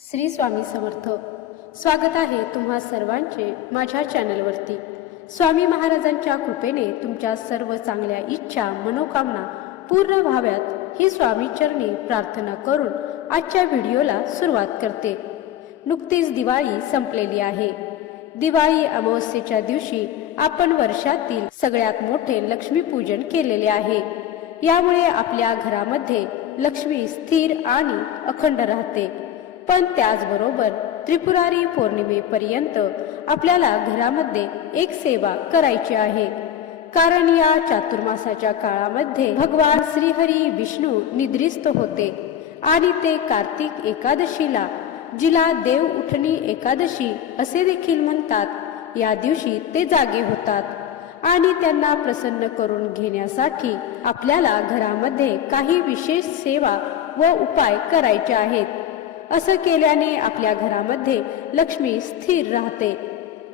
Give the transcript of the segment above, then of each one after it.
श्री स्वामी समर्थ. स्वागत आहे तुम्हा सर्वांचे माझ्या चॅनलवरती. स्वामी महाराजांच्या कृपेने तुमच्या सर्व चांगल्या इच्छा मनोकामना पूर्ण व्हाव्यात ही स्वामी चरणी प्रार्थना करून आजच्या व्हिडिओला सुरुवात करते. नुकतीच दिवाळी संपलेली आहे. दिवाळी अमावस्येच्या दिवशी आपण वर्षातील सगळ्यात मोठे लक्ष्मीपूजन केलेले आहे. यामुळे आपल्या घरामध्ये लक्ष्मी स्थिर आणि अखंड राहते. पण त्याचबरोबर त्रिपुरारी पौर्णिमेपर्यंत आपल्याला घरामध्ये एक सेवा करायची आहे. कारण या चातुर्मासाच्या काळामध्ये भगवान श्रीहरी विष्णू निद्रिस्त होते आणि ते कार्तिक एकादशीला, जिला देव उठणी एकादशी असे देखील म्हणतात, या दिवशी ते जागे होतात आणि त्यांना प्रसन्न करून घेण्यासाठी आपल्याला घरामध्ये काही विशेष सेवा व उपाय करायचे आहेत. असं केल्याने आपल्या घरामध्ये लक्ष्मी स्थिर राहते.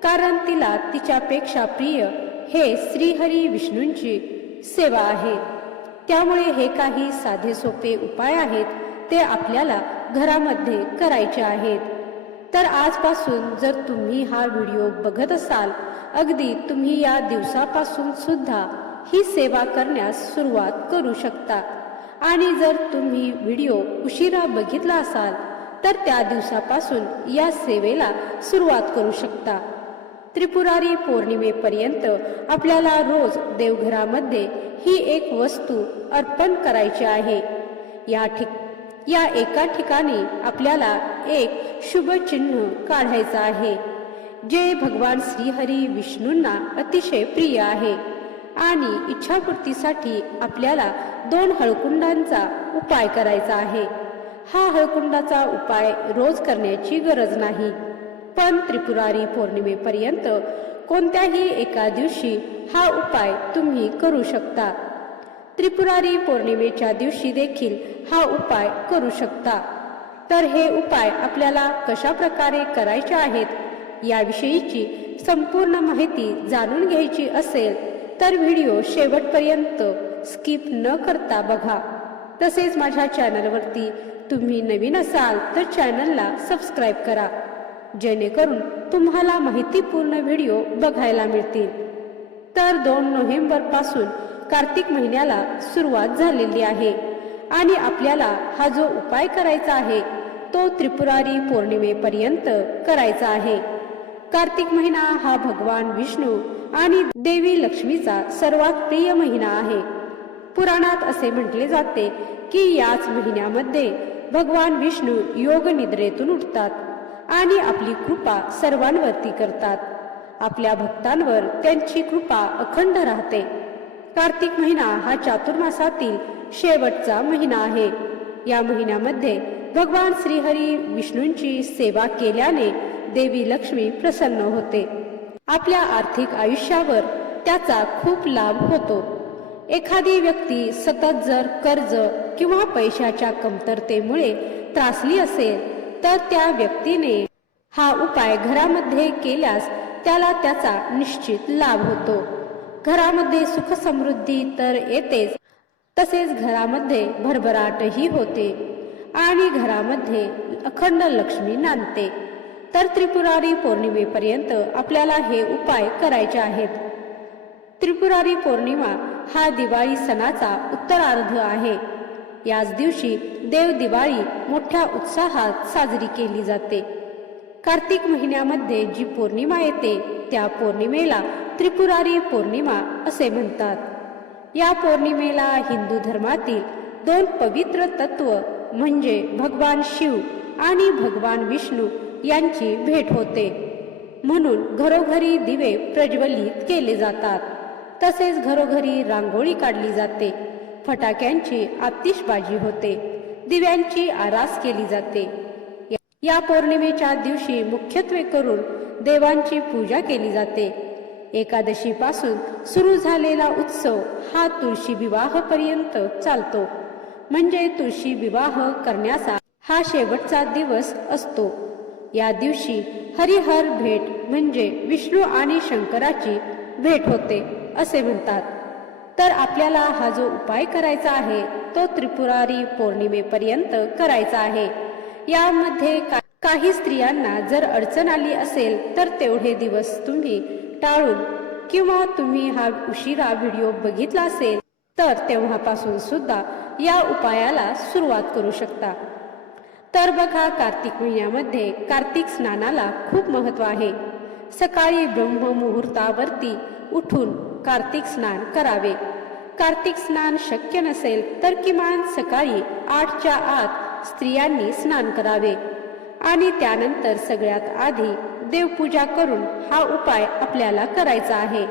कारण तिला तिच्यापेक्षा प्रिय हे श्रीहरी विष्णूंची सेवा आहे. त्यामुळे हे काही साधे सोपे उपाय आहेत, ते आपल्याला घरामध्ये करायचे आहेत. तर आजपासून जर तुम्ही हा व्हिडिओ बघत असाल, अगदी तुम्ही या दिवसापासून सुद्धा ही सेवा करण्यास सुरुवात करू शकता. आणि जर तुम्ही व्हिडिओ उशिरा बघितला असाल तर त्या दिवसापासून या सेवेला सुरुवात करू शकता. त्रिपुरारी पौर्णिमेपर्यंत आपल्याला रोज देवघरामध्ये ही एक वस्तू अर्पण करायची आहे. या एका ठिकाणी आपल्याला एक शुभ चिन्ह काढायचं आहे, जे भगवान श्रीहरी विष्णूंना अतिशय प्रिय आहे. आणि इच्छापूर्तीसाठी आपल्याला 2 हळकुंडांचा उपाय करायचा आहे. हा हळकुंडाचा उपाय रोज करण्याची गरज नाही, पण त्रिपुरारी पौर्णिमेपर्यंत कोणत्याही एका दिवशी हा उपाय तुम्ही करू शकता. त्रिपुरारी पौर्णिमेच्या दिवशी देखील हा उपाय करू शकता. तर हे उपाय आपल्याला कशा प्रकारे करायचे आहेत याविषयीची संपूर्ण माहिती जाणून घ्यायची असेल तर व्हिडिओ शेवटपर्यंत स्किप न करता बघा. तसेच माझ्या चॅनलवरती तुम्ही नवीन असाल तर चॅनलला सबस्क्राईब करा, जेणेकरून तुम्हाला माहितीपूर्ण व्हिडिओ बघायला मिळतील. तर 2 नोव्हेंबर पासून कार्तिक महिन्याला सुरुवात झालेली आहे आणि आपल्याला हा जो उपाय करायचा आहे तो त्रिपुरारी पौर्णिमेपर्यंत करायचा आहे. कार्तिक महिना हा भगवान विष्णू आणि देवी लक्ष्मीचा सर्वात प्रिय महिना आहे. पुराणात असे म्हटले जाते की याच महिन्यामध्ये भगवान विष्णू योग निद्रेतून उठतात आणि आपली कृपा सर्वांवरती करतात. आपल्या भक्तांवर त्यांची कृपा अखंड राहते. कार्तिक महिना हा चातुर्मासातील शेवटचा महिना आहे. या महिन्यामध्ये भगवान श्रीहरी विष्णूंची सेवा केल्याने देवी लक्ष्मी प्रसन्न होते. आपल्या आर्थिक आयुष्यावर त्याचा खूप लाभ होतो. एखादी व्यक्ती सतत जर कर्ज किंवा पैशाच्या कमतरतेमुळे त्रासली असेल तर त्या व्यक्तीने हा उपाय घरामध्ये केल्यास त्याला त्याचा निश्चित लाभ होतो. घरामध्ये सुख समृद्धी तर येतेच, तसेच घरामध्ये भरभराटही होते आणि घरामध्ये अखंड लक्ष्मी नांदते. तर त्रिपुरारी पौर्णिमेपर्यंत आपल्याला हे उपाय करायचे आहेत. त्रिपुरारी पौर्णिमा हा दिवाळी सणाचा उत्तरार्ध आहे. याच दिवशी देव दिवाळी मोठ्या उत्साहात साजरी केली जाते. कार्तिक महिन्यामध्ये जी पौर्णिमा येते त्या पौर्णिमेला त्रिपुरारी पौर्णिमा असे म्हणतात. या पौर्णिमेला हिंदू धर्मातील 2 पवित्र तत्व म्हणजे भगवान शिव आणि भगवान विष्णू यांची भेट होते. म्हणून घरोघरी दिवे प्रज्वलित केले जातात. तसेच घरोघरी रांगोळी काढली जाते, फटाक्यांची आतिषबाजी होते, दिव्यांची आरास केली जाते. या पौर्णिमेच्या दिवशी मुख्यत्वे करून देवांची पूजा केली जाते. एकादशी पासून सुरू झालेला उत्सव हा तुळशी विवाहापर्यंत चालतो. म्हणजे तुळशी विवाह करण्याचा हा शेवटचा दिवस असतो. या दिवशी हरिहर भेट म्हणजे विष्णू आणि शंकराची भेट होते असे म्हणतात. तर आपल्याला हा जो उपाय करायचा आहे तो त्रिपुरारी पौर्णिमेपर्यंत करायचा आहे. यामध्ये काही स्त्रियांना जर अडचण आली असेल तर तेवढे दिवस तुम्ही टाळून किंवा तुम्ही हा उशिरा व्हिडिओ बघितला असेल तर तेव्हापासून सुद्धा या उपायाला सुरुवात करू शकता। तर बघा, कार्तिक महिन्यामध्ये कार्तिक स्नानाला खूप महत्त्व आहे। सकाळी ब्रह्ममुहूर्तावरती उठून कार्तिक स्नान करावे। कार्तिक स्नान शक्य नसेल तर किमान सकाळी 8च्या आत स्त्रियांनी स्नान करावे आणि त्यानंतर सगळ्यात आधी देवपूजा करून हा उपाय आपल्याला करायचा आहे।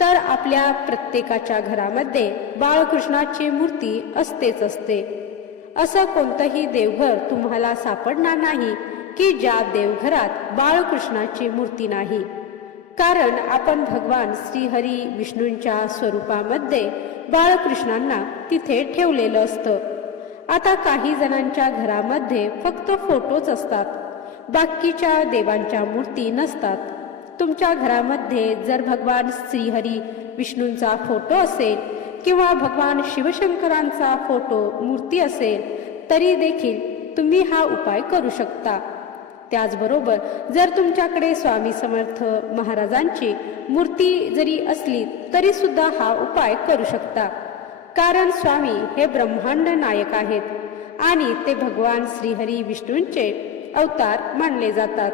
तर आपल्या प्रत्येकाच्या घरामध्ये बाळकृष्णाची मूर्ती असतेच असते। असं कोणतंही देवघर तुम्हाला सापडणार नाही की ज्या देवघरात बाळकृष्णाची मूर्ती नाही, कारण आपण भगवान श्रीहरी विष्णूंच्या स्वरूपामध्ये बाळकृष्णांना तिथे ठेवलेलं असतं। आता काही जणांच्या घरामध्ये फक्त फोटोच असतात, बाकीच्या देवांच्या मूर्ती नसतात। तुमच्या घरामध्ये जर भगवान श्रीहरी विष्णूंचा फोटो असेल किंवा भगवान शिवशंकरांचा फोटो मूर्ती असेल तरी देखील तुम्ही हा उपाय करू शकता। त्याचबरोबर जर तुमच्याकडे स्वामी समर्थ महाराजांची मूर्ती जरी असली तरी सुद्धा हा उपाय करू शकता, कारण स्वामी हे ब्रह्मांड नायक आहेत आणि ते भगवान श्रीहरी विष्णूंचे अवतार मानले जातात।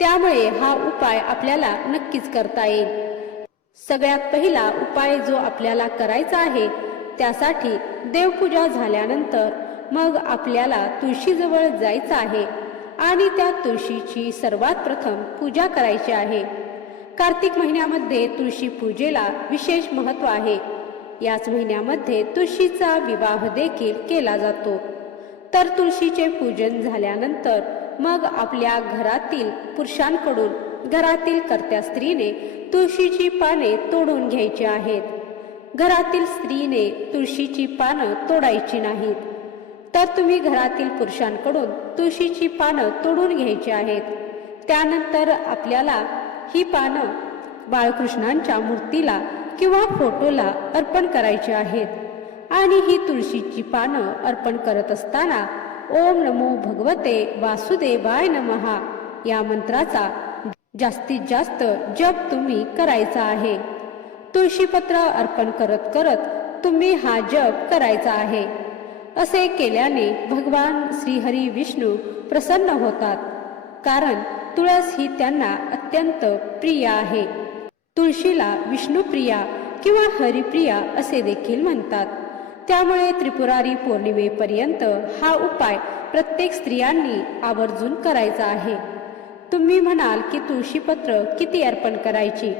त्यामुळे हा उपाय आपल्याला नक्कीच करता येईल। सगळ्यात पहिला उपाय जो आपल्याला करायचा आहे त्यासाठी देवपूजा झाल्यानंतर मग आपल्याला तुळशीजवळ जायचं आहे आणि त्या तुळशीची सर्वात प्रथम पूजा करायची आहे। कार्तिक महिन्यामध्ये तुळशी पूजेला विशेष महत्त्व आहे। याच महिन्यामध्ये तुळशीचा विवाह देखील केला जातो। तर तुळशीचे पूजन झाल्यानंतर मग आपल्या घरातील पुरुषांकडून घरातील कर्त्या स्त्रीने तुळशीची पाने तोडून घ्यायची आहेत। घरातील स्त्रीने तुळशीची पानं तोडायची नाहीत, तर तुम्ही घरातील पुरुषांकडून तुळशीची पानं तोडून घ्यायची आहेत। त्यानंतर आपल्याला ही पानं बाळकृष्णांच्या मूर्तीला किंवा फोटोला अर्पण करायची आहेत आणि ही तुळशीची पानं अर्पण करत असताना ओम नमो भगवते वासुदेवाय नमः या मंत्राचा जास्तीत जास्त जप तुम्ही करायचा आहे। तुळशीपत्र अर्पण करत करत तुम्ही हा जप करायचा आहे। असे केल्याने भगवान श्रीहरी विष्णू प्रसन्न होतात, कारण तुळस ही त्यांना अत्यंत प्रिय आहे। तुळशीला विष्णुप्रिया किंवा हरिप्रिया असे देखील म्हणतात। त्यामुळे त्रिपुरारी पौर्णिमेपर्यंत हा उपाय प्रत्येक स्त्रियांनी आवर्जून करायचा आहे। तुम्ही म्हणाल की तुळशीपत्र किती अर्पण करायची?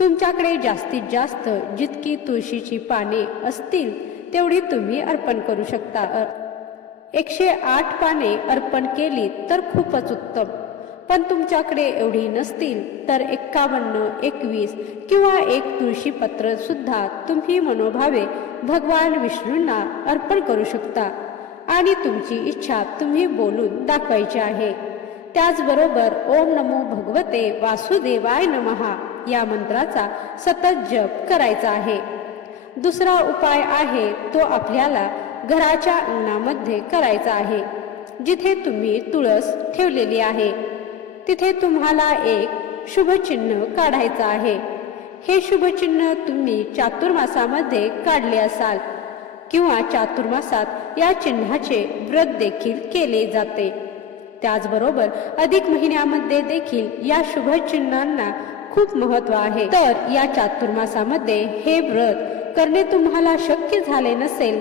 तुमच्याकडे जास्तीत जास्त जितकी तुळशीची पाने असतील तेवढी तुम्ही अर्पण करू शकता। 108 पाने अर्पण केली तर खूपच उत्तम, पण तुमच्याकडे एवढी नसतील तर 51, 21 किंवा 1 तुळशीपत्र सुद्धा तुम्ही मनोभावे भगवान विष्णूंना अर्पण करू शकता आणि तुमची इच्छा तुम्ही बोलून दाखवायची आहे। त्याचबरोबर ओम नमो भगवते वासुदेवाय नमः या मंत्राचा सतत जप करायचा आहे। दुसरा उपाय आहे तो आपल्याला घराच्या अंगणामध्ये करायचा आहे। जिथे तुम्ही तुळस ठेवलेली आहे तिथे तुम्हाला एक शुभ चिन्ह काढायचं आहे। हे शुभ चिन्ह तुम्ही चातुर्मासामध्ये काढले असाल किंवा चातुर्मासात या चिन्हाचे व्रत देखील केले जाते। त्याचबरोबर अधिक महिन्यामध्ये देखील या शुभ चिन्हांना खूप महत्त्व आहे। तर या चातुर्मासामध्ये हे व्रत करणे तुम्हाला शक्य झाले नसेल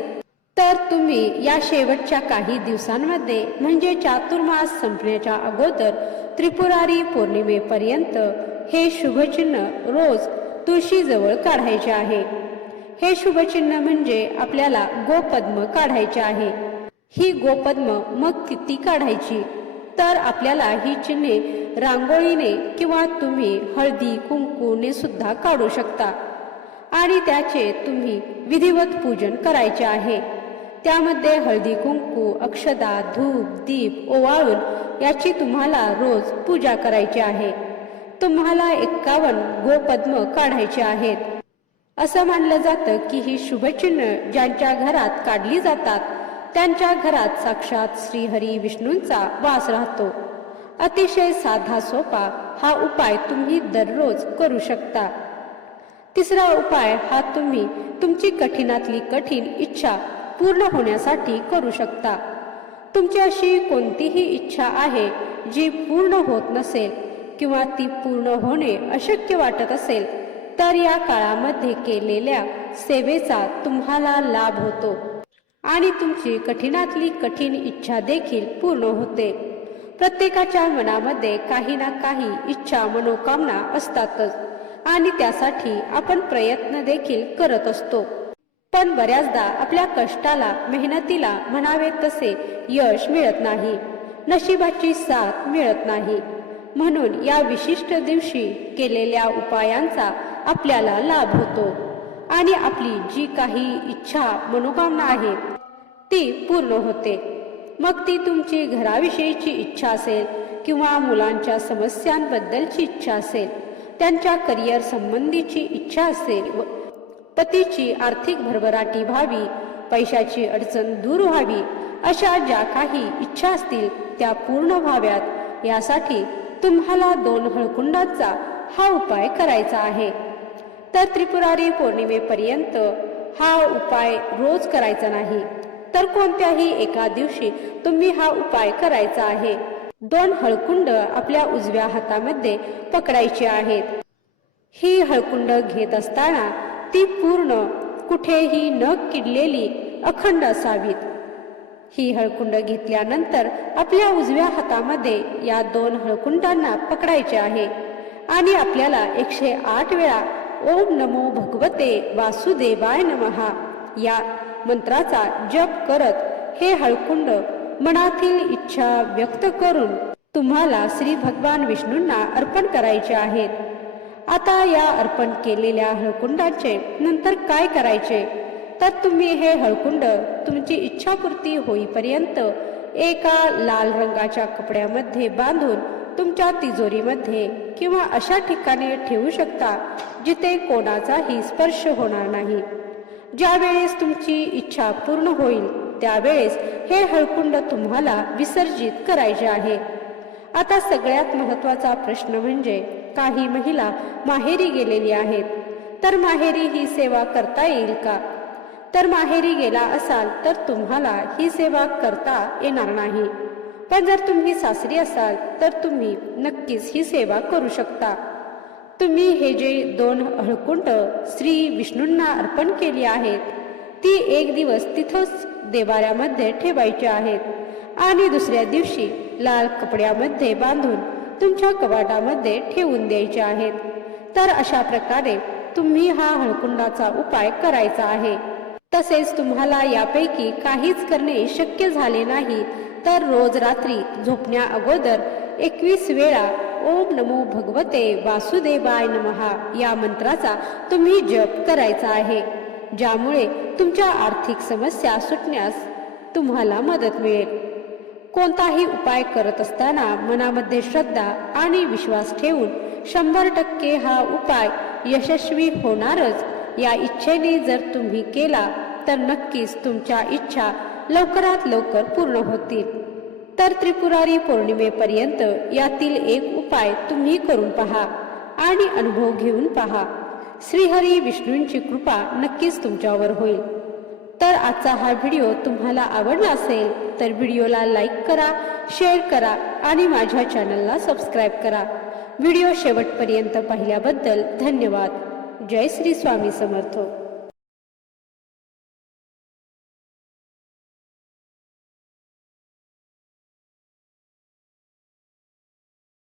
तर तुम्ही या शेवटच्या काही दिवसांमध्ये म्हणजे चातुर्मास संपण्याच्या अगोदर त्रिपुरारी पौर्णिमेपर्यंत हे शुभचिन्ह रोज तुळशीजवळ काढायचे आहे। हे शुभचिन्ह म्हणजे आपल्याला गोपद्म काढायचे आहे। ही गोपद्म मग किती काढायची? तर आपल्याला ही चिन्हे रांगोळीने किंवा तुम्ही हळदी कुंकूने सुद्धा काढू शकता आणि त्याचे तुम्ही विधिवत पूजन करायचे आहे। त्यामध्ये हळदी कुंकू, अक्षदा, धूप, दीप ओवाळून याची तुम्हाला रोज पूजा करायची आहे। तुम्हाला 51 गोपद्म काढायचे आहेत। असं मानलं जातं की ही शुभचिन्ह ज्यांच्या घरात काढली जातात त्यांच्या घरात साक्षात श्रीहरी विष्णूंचा वास राहतो. अतिशय साधा सोपा हा उपाय तुम्ही दररोज करू शकता. तिसरा उपाय हा तुम्ही तुमची कठीणातली कठीण इच्छा पूर्ण होण्यासाठी करू शकता. तुमची अशी कोणतीही इच्छा आहे जी पूर्ण होत नसेल किंवा ती पूर्ण होणे अशक्य वाटत असेल तर या काळामध्ये केलेल्या सेवेचा तुम्हाला लाभ होतो आणि तुमची कठीणातली कठीण इच्छा देखील पूर्ण होते. प्रत्येकाच्या मनामध्ये काही ना काही इच्छा मनोकामना असतातच आणि त्यासाठी आपण प्रयत्न देखील करत असतो. पण बऱ्याचदा आपल्या कष्टाला मेहनतीला म्हणावे तसे यश मिळत नाही, नशिबाची साथ मिळत नाही. म्हणून या विशिष्ट दिवशी केलेल्या उपायांचा आपल्याला लाभ होतो आणि आपली जी काही इच्छा मनोकामना आहे ती पूर्ण होते. मग ती तुमची घराविषयीची इच्छा असेल किंवा मुलांच्या समस्यांबद्दलची इच्छा असेल, त्यांच्या करिअर संबंधीची इच्छा असेल, पतीची आर्थिक भरभराटी व्हावी, पैशाची अडचण दूर व्हावी, अशा ज्या काही इच्छा असतील त्या पूर्ण व्हाव्यात यासाठी तुम्हाला 2 हळकुंडांचा हा उपाय करायचा आहे. तर त्रिपुरारी पौर्णिमेपर्यंत हा उपाय रोज करायचा नाही, तर कोणत्याही एका दिवशी तुम्ही हा उपाय करायचा आहे. 2 हळकुंड आपल्या उजव्या हातामध्ये पकडायची आहेत. ही हळकुंड घेत असताना ती पूर्ण कुठेही न किडलेली अखंड असावीत. ही हळकुंड घेतल्यानंतर आपल्या उजव्या हातामध्ये या 2 हळकुंडांना पकडायचे आहे आणि आपल्याला 108 वेळा ओम नमो भगवते वासुदेवाय नमः या मंत्राचा जप करत हे हळकुंड मनातील इच्छा व्यक्त करून तुम्हाला श्री भगवान विष्णूंना अर्पण करायचे आहेत. आता या अर्पण केलेल्या हळकुंडाचे नंतर काय करायचे तर तुम्ही हे हळकुंड तुमची इच्छापूर्ती होईपर्यंत एका लाल रंगाच्या कपड्यामध्ये बांधून तुमच्या तिजोरीमध्ये किंवा अशा ठिकाणी ठेवू शकता जिथे कोणाचाही स्पर्श होणार नाही. ज्या वेळेस तुमची इच्छा पूर्ण होईल त्यावेळेस हे हळकुंड तुम्हाला विसर्जित करायचे आहे. आता सगळ्यात महत्त्वाचा प्रश्न म्हणजे काही महिला माहेरी गेलेली आहेत, तर माहेरी ही सेवा करता येईल का? तर माहेरी गेला असाल तर तुम्हाला ही सेवा करता येणार नाही. पण जर तुम्ही सासरी असाल तर तुम्ही नक्कीच ही सेवा करू शकता. तुम्ही हे जे 2 हळकुंड श्री विष्णूंना अर्पण केली आहेत ती 1 दिवस तिथंच देवाऱ्यामध्ये ठेवायची आहेत आणि दुसऱ्या दिवशी लाल कपड्यामध्ये बांधून तुमच्या कपाटामध्ये ठेवून द्यायचे आहेत. तर अशा प्रकारे तुम्ही हा हळकुंडाचा उपाय करायचा आहे. तसेच तुम्हाला यापैकी काहीच करणे शक्य झाले नाही तर रोज रात्री झोपण्या अगोदर 21 वेळा ओम नमो भगवते वासुदेवाय नमः या मंत्राचा तुम्ही जप करायचा आहे, ज्यामुळे तुमच्या आर्थिक समस्या सुटण्यास तुम्हाला मदत मिळेल. कोणताही उपाय करत असताना मनामध्ये श्रद्धा आणि विश्वास ठेवून 100% हा उपाय यशस्वी होणारच या इच्छेने जर तुम्ही केला तर नक्कीच तुमच्या इच्छा लवकरात लवकर पूर्ण होतील. तर त्रिपुरारी पौर्णिमेपर्यंत यातील एक उपाय तुम्ही करून पहा आणि अनुभव घेऊन पहा. श्रीहरी विष्णूंची कृपा नक्कीच तुमच्यावर होईल. तर आजचा हा व्हिडिओ तुम्हाला आवडला असेल तर व्हिडिओला लाईक करा, शेअर करा आणि माझ्या चॅनलला सबस्क्राईब करा. व्हिडिओ शेवटपर्यंत पाहिल्याबद्दल धन्यवाद. जय श्री स्वामी समर्थ.